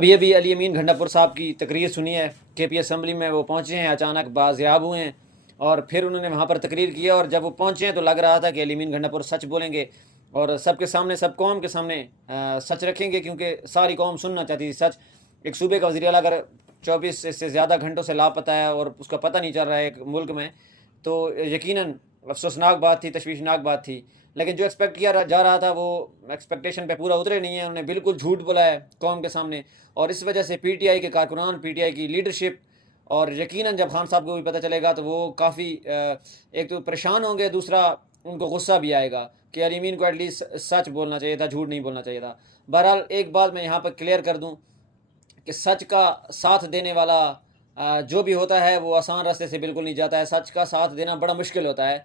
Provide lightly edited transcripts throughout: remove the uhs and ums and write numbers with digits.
ابھی ابھی علی امین گھنڈا پور صاحب کی تقریر سنی ہے، کے پی اسمبلی میں وہ پہنچے ہیں، اچانک بازیاب ہوئے ہیں اور پھر انہوں نے وہاں پر تقریر کی، اور جب وہ پہنچے ہیں تو لگ رہا تھا کہ علی امین گھنڈا پور سچ بولیں گے اور سب کے سامنے، سب قوم کے سامنے سچ رکھیں گے، کیونکہ ساری قوم سننا چاہتی تھی سچ۔ ایک صوبے کا وزیر اعلیٰ اگر 24 سے زیادہ گھنٹوں سے لاپتہ ہے اور اس کا پتہ نہیں چل رہا ہے ایک ملک میں، تو یقیناً افسوسناک بات تھی، تشویشناک بات تھی۔ لیکن جو ایکسپیکٹ کیا جا رہا تھا وہ ایکسپیکٹیشن پہ پورا اترے نہیں ہیں، انہوں نے بالکل جھوٹ بولا ہے قوم کے سامنے، اور اس وجہ سے پی ٹی آئی کے کارکنان، پی ٹی آئی کی لیڈرشپ، اور یقیناً جب خان صاحب کو بھی پتہ چلے گا تو وہ کافی ایک تو پریشان ہوں گے، دوسرا ان کو غصہ بھی آئے گا کہ علی امین کو ایٹ لیسٹ سچ بولنا چاہیے تھا، جھوٹ نہیں بولنا چاہیے تھا۔ بہرحال ایک بات میں یہاں پر کلیئر کر دوں کہ سچ کا ساتھ دینے والا جو بھی ہوتا ہے وہ آسان راستے سے بالکل نہیں جاتا ہے، سچ کا ساتھ دینا بڑا مشکل ہوتا ہے،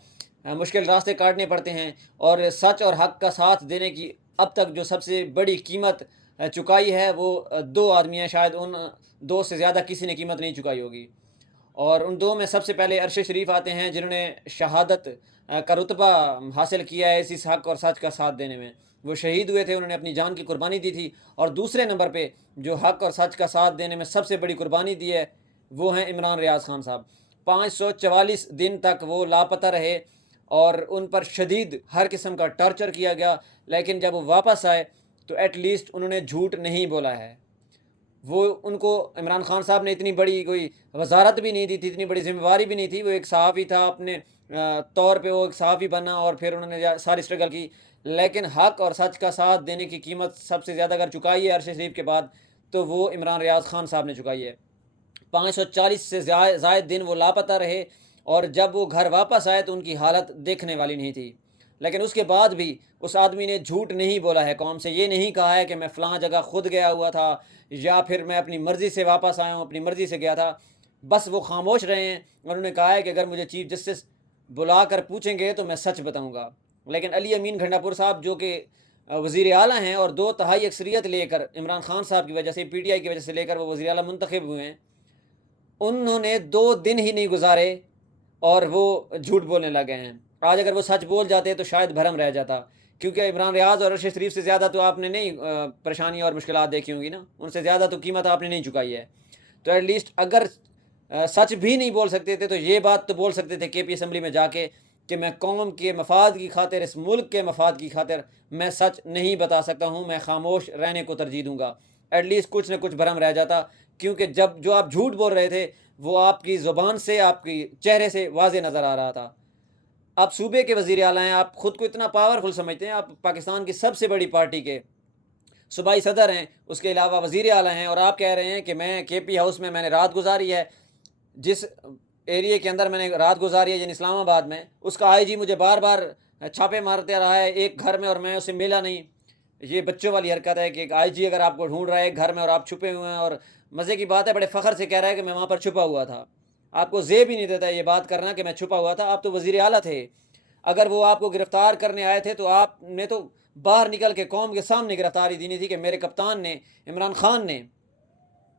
مشکل راستے کاٹنے پڑتے ہیں، اور سچ اور حق کا ساتھ دینے کی اب تک جو سب سے بڑی قیمت چکائی ہے وہ دو آدمی ہیں، شاید ان دو سے زیادہ کسی نے قیمت نہیں چکائی ہوگی، اور ان دو میں سب سے پہلے ارشد شریف آتے ہیں جنہوں نے شہادت کا رتبہ حاصل کیا ہے اسی حق اور سچ کا ساتھ دینے میں، وہ شہید ہوئے تھے، انہوں نے اپنی جان کی قربانی دی تھی، اور دوسرے نمبر پہ جو حق اور سچ کا ساتھ دینے میں سب سے بڑی قربانی دی ہے وہ ہیں عمران ریاض خان صاحب۔ 544 دن تک وہ لاپتہ رہے اور ان پر شدید ہر قسم کا ٹارچر کیا گیا، لیکن جب وہ واپس آئے تو ایٹ لیسٹ انہوں نے جھوٹ نہیں بولا ہے۔ وہ ان کو عمران خان صاحب نے اتنی بڑی کوئی وزارت بھی نہیں دی تھی، اتنی بڑی ذمہ داری بھی نہیں تھی، وہ ایک صحافی تھا، اپنے طور پہ وہ ایک صحافی بنا اور پھر انہوں نے ساری اسٹرگل کی، لیکن حق اور سچ کا ساتھ دینے کی قیمت سب سے زیادہ اگر چکائی ہے ارشد شریف کے بعد تو وہ عمران ریاض خان صاحب نے چکائی ہے۔ 540 سے زائد دن وہ لاپتہ رہے، اور جب وہ گھر واپس آئے تو ان کی حالت دیکھنے والی نہیں تھی، لیکن اس کے بعد بھی اس آدمی نے جھوٹ نہیں بولا ہے قوم سے، یہ نہیں کہا ہے کہ میں فلاں جگہ خود گیا ہوا تھا یا پھر میں اپنی مرضی سے واپس آیا ہوں، اپنی مرضی سے گیا تھا، بس وہ خاموش رہے ہیں، اور انہوں نے کہا ہے کہ اگر مجھے چیف جسٹس بلا کر پوچھیں گے تو میں سچ بتاؤں گا۔ لیکن علی امین گھنڈا پور صاحب جو کہ وزیر اعلیٰ ہیں اور 2/3 اکثریت لے کر عمران خان صاحب کی وجہ سے، پی ٹی آئی کی وجہ سے لے کر وہ وزیر اعلیٰ منتخب ہوئے ہیں، انہوں نے 2 دن ہی نہیں گزارے اور وہ جھوٹ بولنے لگے ہیں۔ آج اگر وہ سچ بول جاتے تو شاید بھرم رہ جاتا، کیونکہ عمران ریاض اور ارشد شریف سے زیادہ تو آپ نے نہیں پریشانیاں اور مشکلات دیکھی ہوں گی نا، ان سے زیادہ تو قیمت آپ نے نہیں چکائی ہے، تو ایٹ لیسٹ اگر سچ بھی نہیں بول سکتے تھے تو یہ بات تو بول سکتے تھے کے پی اسمبلی میں جا کے کہ میں قوم کے مفاد کی خاطر، اس ملک کے مفاد کی خاطر میں سچ نہیں بتا سکتا ہوں، میں خاموش رہنے کو ترجیح دوں گا، ایٹ لیسٹ کچھ نہ کچھ بھرم رہ جاتا، کیونکہ جب جو آپ جھوٹ بول رہے تھے وہ آپ کی زبان سے، آپ کی چہرے سے واضح نظر آ رہا تھا۔ آپ صوبے کے وزیر اعلیٰ ہیں، آپ خود کو اتنا پاورفل سمجھتے ہیں، آپ پاکستان کی سب سے بڑی پارٹی کے صوبائی صدر ہیں، اس کے علاوہ وزیر اعلیٰ ہیں، اور آپ کہہ رہے ہیں کہ میں کے پی ہاؤس میں نے رات گزاری ہے، جس ایریے کے اندر میں نے رات گزاری ہے یعنی اسلام آباد میں، اس کا آئی جی مجھے بار بار چھاپے مارتے رہا ہے ایک گھر میں اور میں اسے ملا نہیں۔ یہ بچوں والی حرکت ہے کہ ایک آئی جی اگر آپ کو ڈھونڈ رہا ہے ایک گھر میں اور آپ چھپے ہوئے ہیں، اور مزے کی بات ہے بڑے فخر سے کہہ رہا ہے کہ میں وہاں پر چھپا ہوا تھا، آپ کو زیب ہی نہیں دیتا یہ بات کرنا کہ میں چھپا ہوا تھا، آپ تو وزیر اعلیٰ تھے، اگر وہ آپ کو گرفتار کرنے آئے تھے تو آپ نے تو باہر نکل کے قوم کے سامنے گرفتاری دینی تھی کہ میرے کپتان نے، عمران خان نے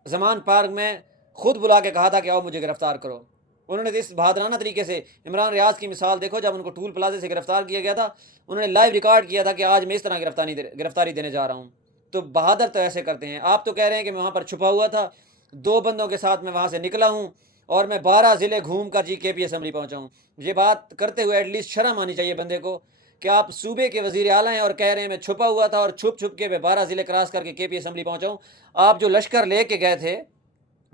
زمان پارک میں خود بلا کے کہا تھا کہ آؤ مجھے گرفتار کرو۔ انہوں نے اس بہادرانہ طریقے سے، عمران ریاض کی مثال دیکھو، جب ان کو ٹول پلازے سے گرفتار کیا گیا تھا انہوں نے لائیو ریکارڈ کیا تھا کہ آج میں اس طرح گرفتاری دینے جا رہا ہوں، تو بہادر تو ایسے کرتے ہیں۔ آپ تو کہہ رہے ہیں کہ میں وہاں پر چھپا ہوا تھا، 2 بندوں کے ساتھ میں وہاں سے نکلا ہوں اور میں 12 ضلع گھوم کر کے پی اسمبلی پہنچا ہوں۔ یہ بات کرتے ہوئے ایٹ لیسٹ شرم آنی چاہیے بندے کو کہ آپ صوبے کے وزیر اعلیٰ ہیں اور کہہ رہے ہیں میں چھپا ہوا تھا اور چھپ کے میں 12 ضلع کراس کر کے پی اسمبلی پہنچا ہوں۔ آپ جو لشکر لے کے گئے تھے،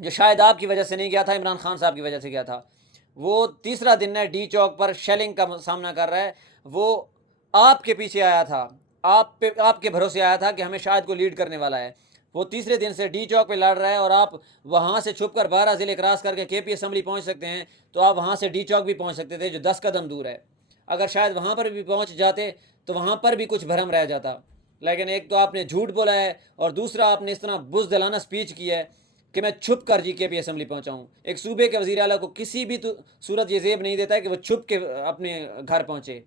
جو شاید آپ کی وجہ سے نہیں گیا تھا، عمران خان صاحب کی وجہ سے گیا تھا، وہ تیسرا دن ہے ڈی چوک پر شیلنگ کا سامنا کر رہا ہے، وہ آپ کے پیچھے آیا تھا، آپ کے بھروسے آیا تھا کہ ہمیں شاید کو لیڈ کرنے والا ہے، وہ تیسرے دن سے ڈی چوک پہ لڑ رہا ہے، اور آپ وہاں سے چھپ کر 12 ضلع کراس کر کے پی اسمبلی پہنچ سکتے ہیں، تو آپ وہاں سے ڈی چوک بھی پہنچ سکتے تھے جو 10 قدم دور ہے، اگر شاید وہاں پر بھی پہنچ جاتے تو وہاں پر بھی کچھ بھرم رہ جاتا، لیکن ایک تو آپ نے جھوٹ بولا ہے اور دوسرا آپ نے اس طرح بزدلانہ سپیچ کی ہے کہ میں چھپ کر کے پی اسمبلی پہنچا ہوں۔ ایک صوبے کے وزیر اعلیٰ کو کسی بھی صورت یہ زیب نہیں دیتا ہے کہ وہ چھپ کے اپنے گھر پہنچے۔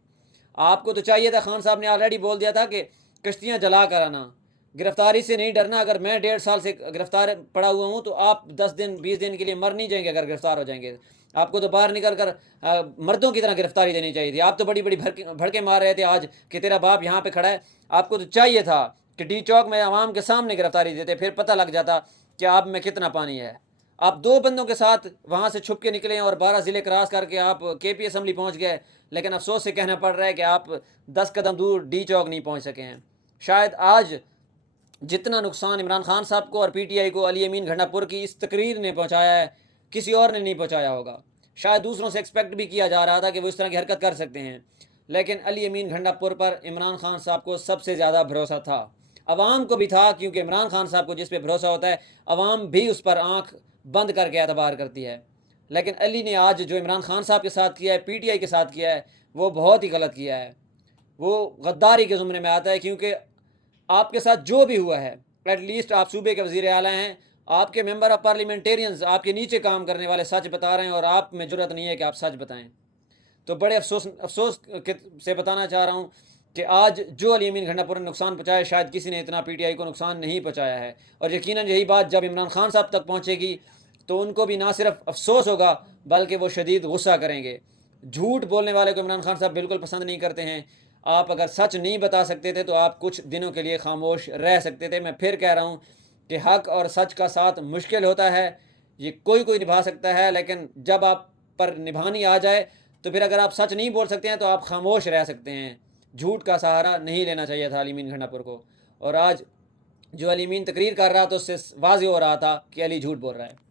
آپ کو تو چاہیے تھا، خان صاحب نے آلریڈی بول دیا تھا کہ کشتیاں جلا کر آنا، گرفتاری سے نہیں ڈرنا، اگر میں 1.5 سال سے گرفتار پڑا ہوا ہوں تو آپ 10 دن 20 دن کے لیے مر نہیں جائیں گے اگر گرفتار ہو جائیں گے، آپ کو تو باہر نکل کر مردوں کی طرح گرفتاری دینی چاہیے تھی، آپ تو بڑی بڑی بھڑکے مار رہے تھے آج کہ تیرا باپ یہاں پہ کھڑا ہے، آپ کو تو چاہیے تھا کہ ڈی چوک میں عوام کے سامنے گرفتاری دیتے، پھر پتہ لگ جاتا کہ آپ میں کتنا پانی ہے۔ آپ 2 بندوں کے ساتھ وہاں سے چھپ کے نکلے اور 12 ضلع کراس کر کے آپ کے پی اسمبلی پہنچ گئے، لیکن افسوس سے کہنا پڑ رہا ہے کہ آپ 10 قدم دور ڈی چوک نہیں پہنچ سکے ہیں۔ شاید آج جتنا نقصان عمران خان صاحب کو اور پی ٹی آئی کو علی امین گھنڈا پور کی اس تقریر نے پہنچایا ہے، کسی اور نے نہیں پہنچایا ہوگا۔ شاید دوسروں سے ایکسپیکٹ بھی کیا جا رہا تھا کہ وہ اس طرح کی حرکت کر سکتے ہیں، لیکن علی امین گھنڈا پور پر عمران خان صاحب کو سب سے زیادہ بھروسہ تھا، عوام کو بھی تھا، کیونکہ عمران خان صاحب کو جس پہ بھروسہ ہوتا ہے عوام بھی اس پر آنکھ بند کر کے اعتبار کرتی ہے۔ لیکن علی نے آج جو عمران خان صاحب کے ساتھ کیا ہے، پی ٹی آئی کے ساتھ کیا ہے، وہ بہت ہی غلط کیا ہے، وہ غداری کے زمرے میں آتا ہے، کیونکہ آپ کے ساتھ جو بھی ہوا ہے، ایٹ لیسٹ آپ صوبے کے وزیر اعلیٰ ہیں، آپ کے ممبر آف پارلیمنٹیرینز آپ کے نیچے کام کرنے والے سچ بتا رہے ہیں، اور آپ میں جرأت نہیں ہے کہ آپ سچ بتائیں۔ تو بڑے افسوس سے بتانا چاہ رہا ہوں کہ آج جو علی امین گھنڈا پور نے نقصان پہنچایا، شاید کسی نے اتنا پی ٹی آئی کو نقصان نہیں پہنچایا ہے، اور یقیناً یہی بات جب عمران خان صاحب تک پہنچے گی تو ان کو بھی نہ صرف افسوس ہوگا بلکہ وہ شدید غصہ کریں گے۔ جھوٹ بولنے والے کو عمران خان صاحب بالکل پسند نہیں کرتے ہیں۔ آپ اگر سچ نہیں بتا سکتے تھے تو آپ کچھ دنوں کے لیے خاموش رہ سکتے تھے۔ میں پھر کہہ رہا ہوں کہ حق اور سچ کا ساتھ مشکل ہوتا ہے، یہ کوئی نبھا سکتا ہے، لیکن جب آپ پر نبھانی آ جائے تو پھر اگر آپ سچ نہیں بول سکتے ہیں تو آپ خاموش رہ سکتے ہیں۔ جھوٹ کا سہارا نہیں لینا چاہیے تھا علی امین گھنڈا پور کو، اور آج جو علی امین تقریر کر رہا تو اس سے واضح ہو رہا تھا کہ علی جھوٹ بول رہا ہے۔